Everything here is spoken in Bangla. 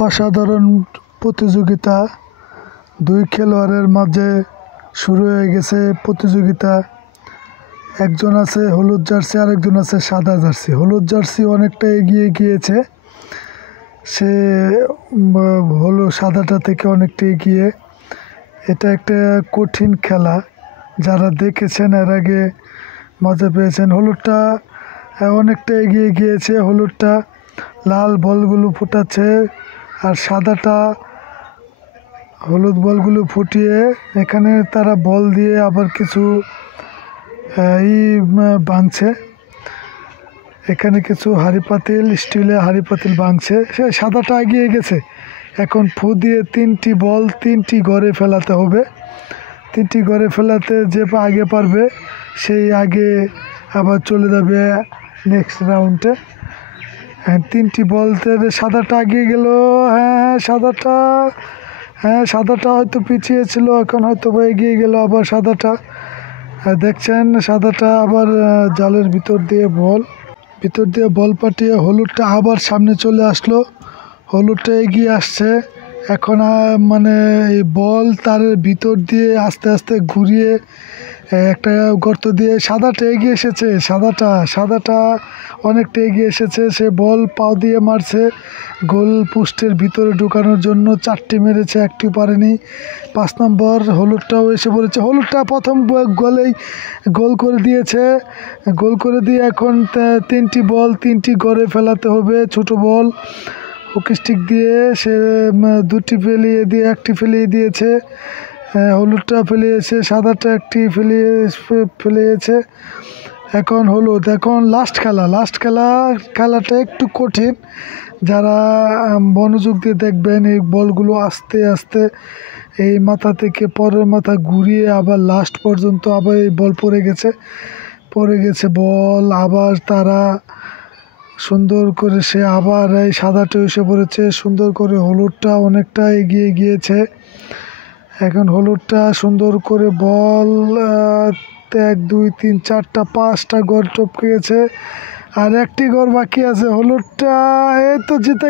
অসাধারণ প্রতিযোগিতা। দুই খেলোয়াড়ের মাঝে শুরু হয়ে গেছে প্রতিযোগিতা। একজন আছে হলুদ জার্সি, আরেকজন আছে সাদা জার্সি। হলুদ জার্সি অনেকটা এগিয়ে গিয়েছে, সে হলো সাদাটা থেকে অনেকটা এগিয়ে। এটা একটা কঠিন খেলা, যারা দেখেছেন এর আগে মজা পেয়েছেন। হলুদটা অনেকটা এগিয়ে গিয়েছে, হলুদটা লাল বলগুলো ফুটাচ্ছে, আর সাদাটা হলুদ বলগুলো ফুটিয়ে এখানে তারা বল দিয়ে আবার কিছু ভাঙছে। এখানে কিছু হাঁড়ি পাতিল, স্টিলের হাঁড়ি পাতিল ভাঙছে। সে সাদাটা এগিয়ে গেছে। এখন ফু দিয়ে 3টি বল 3টি ঘরে ফেলাতে হবে। 3টি ঘরে ফেলাতে যে আগে পারবে সেই আগে আবার চলে যাবে নেক্সট রাউন্ডে। 3টি বলতে সাদাটা এগিয়ে গেল। সাদাটা হয়তো পিছিয়ে ছিল, এখন হয়তো এগিয়ে গেল আবার সাদাটা। দেখছেন সাদাটা আবার জালের ভিতর দিয়ে বল পাঠিয়ে হলুদটা আবার সামনে চলে আসলো। হলুদটা এগিয়ে আসছে। এখন মানে এই বল তারের ভিতর দিয়ে আস্তে আস্তে ঘুরিয়ে একটা গর্ত দিয়ে সাদাটা এগিয়ে এসেছে। সাদাটা অনেকটা এগিয়ে এসেছে। সে বল পাও দিয়ে মারছে গোল পোস্টের ভিতরে ঢুকানোর জন্য। 4টি মেরেছে, 1টি পারেনি। 5 নম্বর হলুদটাও এসে পড়েছে। হলুদটা প্রথম গোলেই গোল করে দিয়েছে। গোল করে দিয়ে এখন 3টি বল 3টি ঘরে ফেলাতে হবে। ছোট বল হকি স্টিক দিয়ে সে 2টি ফেলিয়ে দিয়ে 1টি ফেলিয়ে দিয়েছে। হলুদটা ফেলিয়েছে, সাদাটা 1টি ফেলিয়েছে। এখন হলুদ, এখন খেলাটা একটু কঠিন। যারা মনোযোগ দিয়ে দেখবেন, এই বলগুলো আস্তে আস্তে এই মাথা থেকে পরের মাথা ঘুরিয়ে আবার লাস্ট পর্যন্ত আবার এই বল পড়ে গেছে বল। আবার তারা সুন্দর করে সে আবার এই সাদাটা এসে পড়েছে সুন্দর করে। হলুদটা অনেকটা এগিয়ে গিয়েছে। এখন হলুদটা সুন্দর করে বল 1 2 3 4টা 5টা ঘর টপকে গেছে, আর 1টি ঘর বাকি আছে। হলুদটা এই তো জিতে